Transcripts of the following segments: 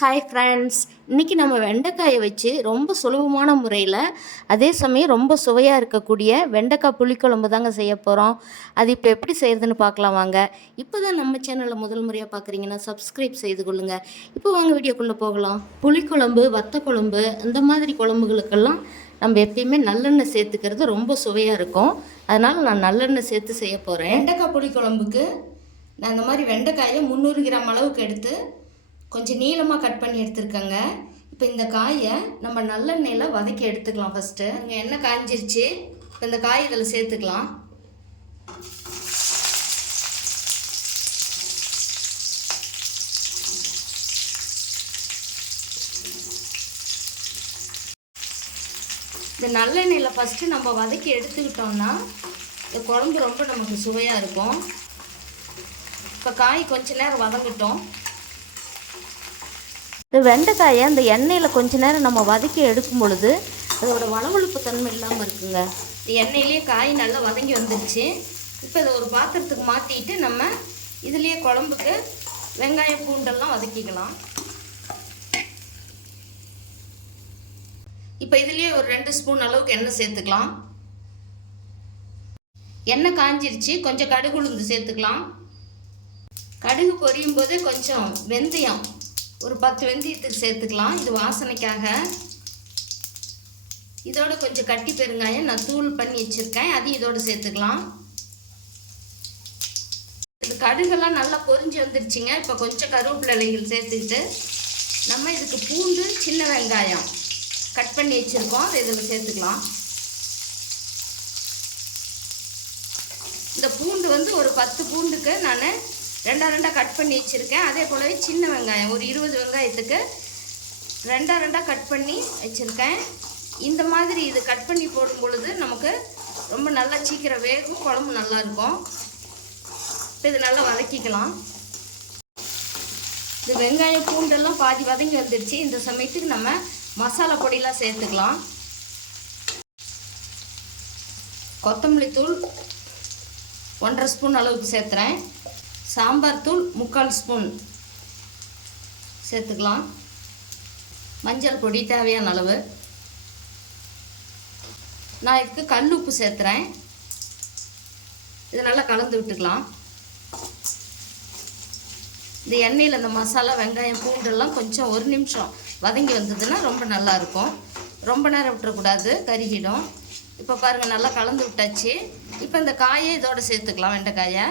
Hi friends இன்றைக்கி நம்ம வெண்டைக்காயை வச்சு ரொம்ப சுலபமான முறையில் அதே சமயம் ரொம்ப சுவையாக இருக்கக்கூடிய வெண்டைக்காய் புளிக்குழம்பு தாங்க செய்ய போகிறோம் அது இப்போ எப்படி செய்கிறதுன்னு பார்க்கலாம் வாங்க. இப்போ தான் நம்ம சேனலில் முதல் முறையாக பார்க்குறீங்கன்னா சப்ஸ்கிரைப் செய்து கொள்ளுங்கள் இப்போ வாங்க வீடியோக்குள்ளே போகலாம். புளிக்குழம்பு வத்த குழம்பு இந்த மாதிரி குழம்புகளுக்கெல்லாம் நம்ம எப்பயுமே நல்லெண்ணெய் சேர்த்துக்கிறது ரொம்ப சுவையாக இருக்கும். அதனால் நான் நல்லெண்ணெய் சேர்த்து செய்ய போகிறேன் வெண்டைக்காய் புளிக்குழம்புக்கு நான் இந்த மாதிரி வெண்டைக்காயை முந்நூறு கிராம் அளவுக்கு எடுத்து கொஞ்சம் நீளமாக கட் பண்ணி எடுத்துருக்கேங்க. இப்போ இந்த காயை நம்ம நல்லெண்ணெயில் வதக்கி எடுத்துக்கலாம் ஃபஸ்ட்டு இங்கே எண்ணெய் காய்ஞ்சிருச்சு இப்போ இந்த காய் இதில் சேர்த்துக்கலாம். இந்த நல்லெண்ணெயில் ஃபஸ்ட்டு நம்ம வதக்கி எடுத்துக்கிட்டோம்னா இந்த குழம்பு ரொம்ப நமக்கு சுவையாக இருக்கும். இப்போ காய் கொஞ்ச நேரம் வதங்கிட்டோம். இந்த வெண்டைக்காயை அந்த எண்ணெயில் கொஞ்ச நேரம் நம்ம வதக்கி எடுக்கும் பொழுது அதோட வளவழுப்பு தன்மை இல்லாமல் இருக்குங்க. இந்த எண்ணெயிலேயே காய் நல்லா வதங்கி வந்துருச்சு. இப்போ இதை ஒரு பாத்திரத்துக்கு மாற்றிட்டு நம்ம இதுலேயே குழம்புக்கு வெங்காயம் பூண்டெல்லாம் வதக்கிக்கலாம். இப்போ இதுலேயே ஒரு ரெண்டு ஸ்பூன் அளவுக்கு எண்ணெய் சேர்த்துக்கலாம். எண்ணெய் காஞ்சிருச்சு. கொஞ்சம் கடுகு உளுந்து சேர்த்துக்கலாம். கடுகு பொரியும் போது கொஞ்சம் வெந்தயம் ஒரு பத்து வெந்தயத்துக்கு சேர்த்துக்கலாம். இது வாசனைக்காக. இதோட கொஞ்சம் கட்டி பெருங்காயம் நான் தூள் பண்ணி வச்சுருக்கேன். அதையும் இதோடு சேர்த்துக்கலாம். இது கடுகெல்லாம் நல்லா பொறிஞ்சு வந்துருச்சுங்க. இப்போ கொஞ்சம் கருவேப்பிலை இலைகள் சேர்த்துக்கிட்டு நம்ம இதுக்கு பூண்டு சின்ன வெங்காயம் கட் பண்ணி வச்சுருக்கோம். அதை இதில் சேர்த்துக்கலாம். இந்த பூண்டு வந்து ஒரு பத்து பூண்டுக்கு நான் ரெண்டா ரெண்டாக கட் பண்ணி வச்சுருக்கேன். அதே போலவே சின்ன வெங்காயம் ஒரு இருபது வெங்காயத்துக்கு ரெண்டா ரெண்டாக கட் பண்ணி வச்சுருக்கேன். இந்த மாதிரி இது கட் பண்ணி போடும் பொழுது நமக்கு ரொம்ப நல்லா சீக்கிரம் வேகும் குழம்பு நல்லா இருக்கும். இப்போ இது நல்லா வதக்கிக்கலாம். இது வெங்காயம் பூண்டெல்லாம் பாதி வதங்கி வந்துடுச்சு இந்த சமயத்துக்கு நம்ம மசாலா பொடியெலாம் சேர்த்துக்கலாம். கொத்தமல்லி தூள் ஒன்றரை ஸ்பூன் அளவுக்கு சேர்த்துறேன். சாம்பார் தூள் முக்கால் ஸ்பூன். சேர்த்துக்கலாம். மஞ்சள் பொடி தேவையான அளவு. நான் இதுக்கு கல் உப்பு சேர்த்துறேன். இது நல்லா கலந்து விட்டுக்கலாம். இந்த எண்ணெயில் இந்த மசாலா வெங்காயம் பூண்டெல்லாம் கொஞ்சம் ஒரு நிமிஷம் வதங்கி வந்ததுன்னா ரொம்ப நல்லா இருக்கும். ரொம்ப நேரம் விட்டுறக்கூடாது கருகிடும். இப்போ பாருங்கள் நல்லா கலந்து விட்டாச்சு. இப்போ இந்த காயை இதோட சேர்த்துக்கலாம் வெண்டைக்காயை.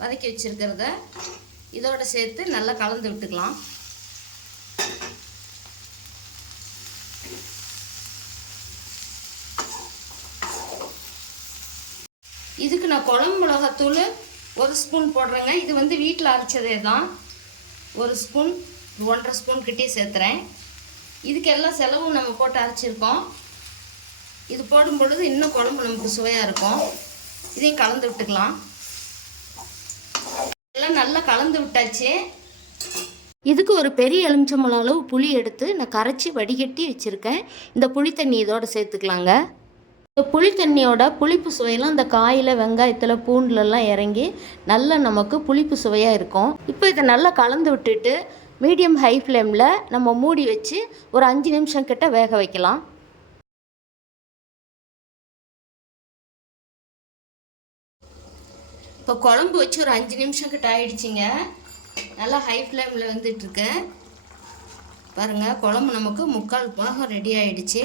வதக்கி வச்சுருக்கிறத இதோட சேர்த்து நல்லா கலந்து விட்டுக்கலாம். இதுக்கு நான் குழம்பு மிளகாத்தூள் ஒரு ஸ்பூன் போடுறேங்க. இது வந்து வீட்டில் அரைச்சதே தான். ஒரு ஸ்பூன் ஒன்றரை ஸ்பூன் கிட்டே சேர்த்துறேன். இதுக்கு எல்லா செலவும் நம்ம போட்டு அரைச்சிருக்கோம். இது போடும் பொழுது இன்னும் குழம்பு நமக்கு சுவையாக இருக்கும். இதையும் கலந்து விட்டுக்கலாம். எல்லாம் நல்லா கலந்து விட்டாச்சு. இதுக்கு ஒரு பெரிய எலுமிச்சம்பழம் அளவு புளி எடுத்து நான் கரைச்சி வடிகட்டி வச்சுருக்கேன். இந்த புளி தண்ணி இதோட சேர்த்துக்கலாங்க. இந்த புளி தண்ணியோட புளிப்பு சுவையெல்லாம் இந்த காயில் வெங்காயத்தில் பூண்டுலலாம் இறங்கி நல்லா நமக்கு புளிப்பு சுவையாக இருக்கும். இப்போ இதை நல்லா கலந்து விட்டுட்டு மீடியம் ஹை ஃப்ளேமில் நம்ம மூடி வச்சு ஒரு அஞ்சு நிமிஷம் கிட்ட வேக வைக்கலாம். இப்போ குழம்பு வச்சு ஒரு அஞ்சு நிமிஷம் கிட்ட ஆகிடுச்சிங்க நல்லா ஹை ஃப்ளேமில் வந்துட்டுருக்கேன் பாருங்கள் குழம்பு நமக்கு முக்கால் பாகம் ரெடி ஆகிடுச்சு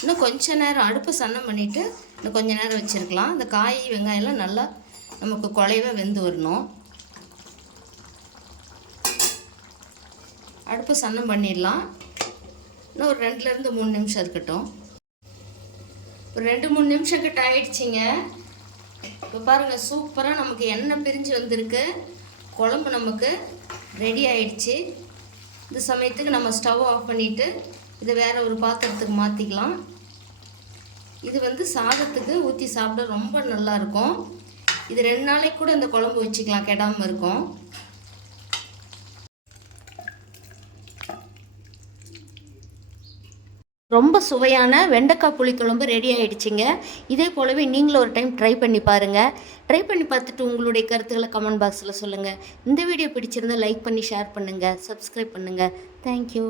இன்னும் கொஞ்ச நேரம் அடுப்பு சன்னம் பண்ணிவிட்டு இன்னும் கொஞ்ச நேரம் வச்சுருக்கலாம். இந்த காய் வெங்காயம்லாம் நல்லா நமக்கு குலைவாக வெந்து வரணும். அடுப்பு சன்னம் பண்ணிடலாம். இன்னும் ஒரு ரெண்டுலேருந்து மூணு நிமிஷம் இருக்கட்டும். ஒரு ரெண்டு மூணு நிமிஷம் கிட்ட ஆயிடுச்சிங்க. இப்போ பாருங்கள் சூப்பராக நமக்கு எண்ணெய் பிரிஞ்சு வந்திருக்கு. குழம்பு நமக்கு ரெடி ஆயிடுச்சு. இந்த சமயத்துக்கு நம்ம ஸ்டவ் ஆஃப் பண்ணிவிட்டு இதை வேறு ஒரு பாத்திரத்துக்கு மாற்றிக்கலாம் இது வந்து சாதத்துக்கு ஊற்றி சாப்பிட ரொம்ப நல்லாயிருக்கும் இது ரெண்டு நாளைக்கு கூட இந்த குழம்பு வச்சுக்கலாம் கெடாமல் இருக்கும். ரொம்ப சுவையான வெண்டைக்காய் புளிக்குழம்பு ரெடி ஆகிடுச்சிங்க இதே போலவே நீங்களும் ஒரு டைம் ட்ரை பண்ணி பாருங்கள் ட்ரை பண்ணி பார்த்துட்டு உங்களுடைய கருத்துக்களை கமெண்ட் பாக்ஸில் சொல்லுங்கள் இந்த வீடியோ பிடிச்சிருந்தா லைக் பண்ணி ஷேர் பண்ணுங்கள் சப்ஸ்கிரைப் பண்ணுங்கள் தேங்க்யூ